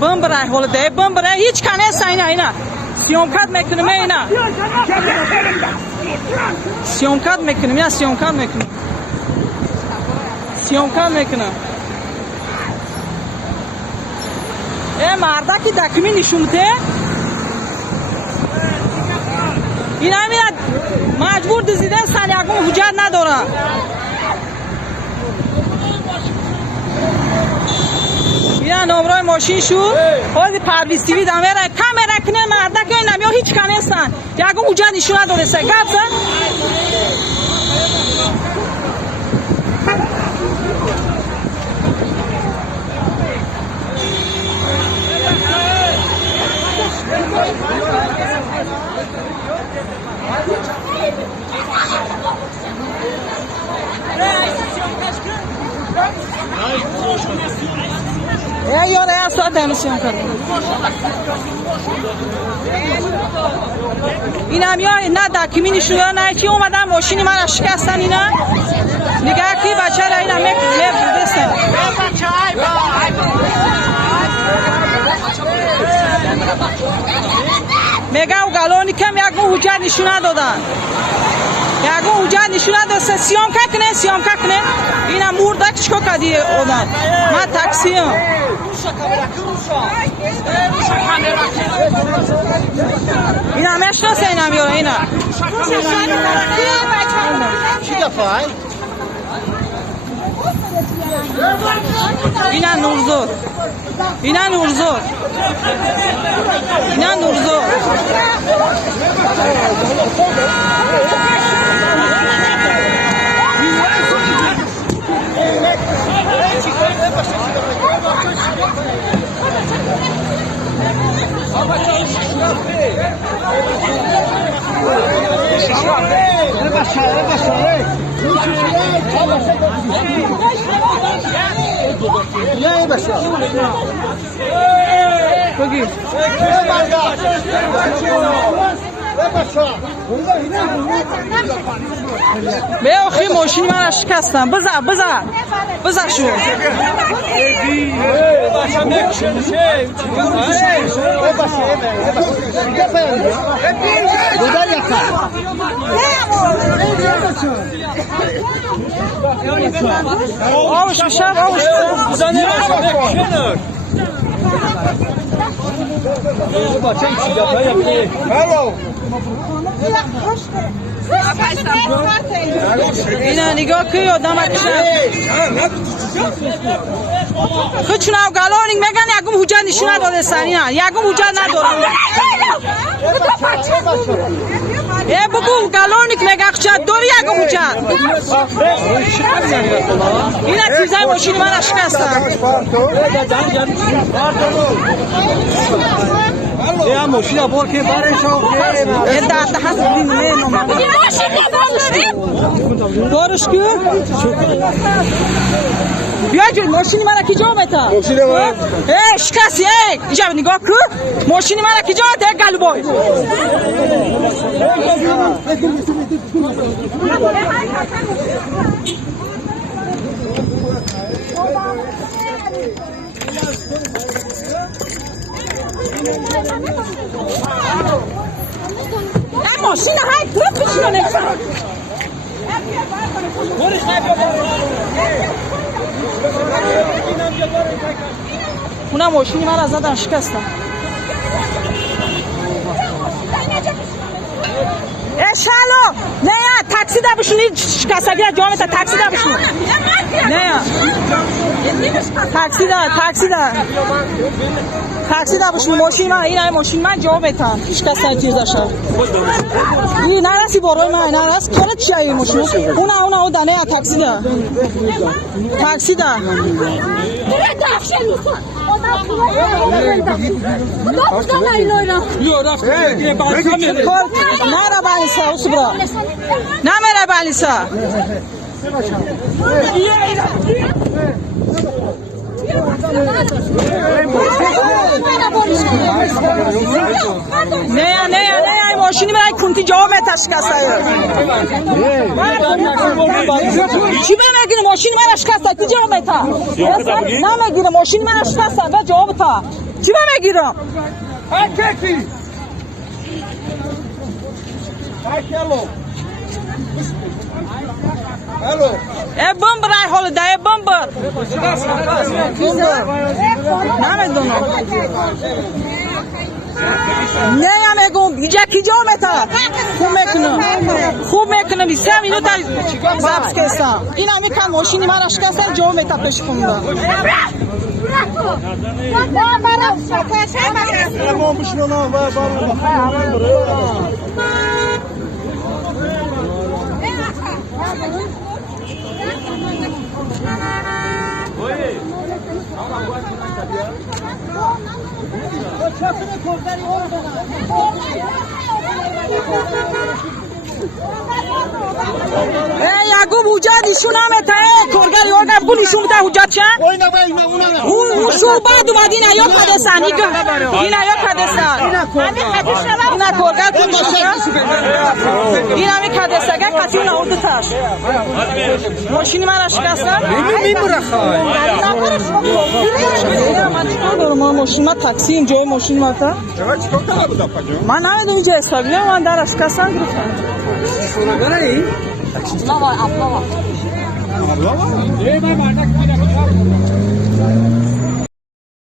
بمبره هولده بمبره هیچ کنه ساینا اینا سیومکات میکنم اینا سیومکات میکنم یا سیومکات میکنم سیومکات میکنم مردا که دکمی نشونده اینا میاد مجبور دزیده استن یکم حجت نداره اینا نمرای ماشین شو خود پرویز تیوی دامه را کامرا کنه مردا که نمیو هیچ کنه استن یکم حجت نشون نداره سه گفتن یار اصلا دمسیون کرد اینا میاد نه دکمی نشون نه کی اومدن ماشین من شکستن اینا نگاه کی بچه را اینا میگه دستن میگه او گالونی کم یکو حجت نشون ندادن یکو حجت نشون نداد سیام کنه اینا مردک چیکار کردی اونم من تاکسی ام اینا میشناسه اینا میاره اینا چی دفعه اینا نورزور به آخری ماشین من شکستم بزر شو آوش بشم بچه این چی دفعه اینا نگاه که آدم اکشن خودشون او گالونینگ میگن یکم حجت نشون نداده سرینا یکم حجت نداره بگو گالونینگ میگه خچت داری یکم حجت اینا چیزای ماشین من شکستن یا ماشین بار که برش یه دست هست ببین نه دارش که بیا جون ماشین من کی جا متا ماشین من شکستی اینجا نگاه کن ماشین من کی جا ده گلبای ماشین های پروت بشینه اونم ماشینی من از زدن شکستم اشالو نه تاکسی دا بشونید شکستگی جامعه تاکسی دا بشونید نه تاکسی دا بشونید ماشین من این ماشین من جامعه تا شکستگی چیزاشه این نرسی باروی من نرس کنه چیه این ماشین اونا دانه تاکسی دا نرا باليسا اصبر نمر باليسا نه ماشین من کنتی جواب شکسته چی بمیگیره ماشین من شکسته تو جواب تا نمیگیره ماشین من شکسته به جواب تا چی بمیگیرم بمبر ای حال ده بمبر نمیدونم نه میگم اینجا کی جا میتا خوب میکنم 3 مینوت زبط کردم این همی کن ماشینی من شکستم جا میتا پیش خوندم یعقوب حجت ایشون هم تا کارگر یار نبود ایشون تا حجت چه اون شو بعد اومدین یا پدسن این یا پدسن این کارگر کنیشون این همی پدسگه کتون آورد تاش ماشین من شکستم میمونه خواهی من چیکار دارم ماشین من تاکسی اینجا ماشین من تا من نمیدونم اینجا استابیله من در شکستم گرفتم Abla var.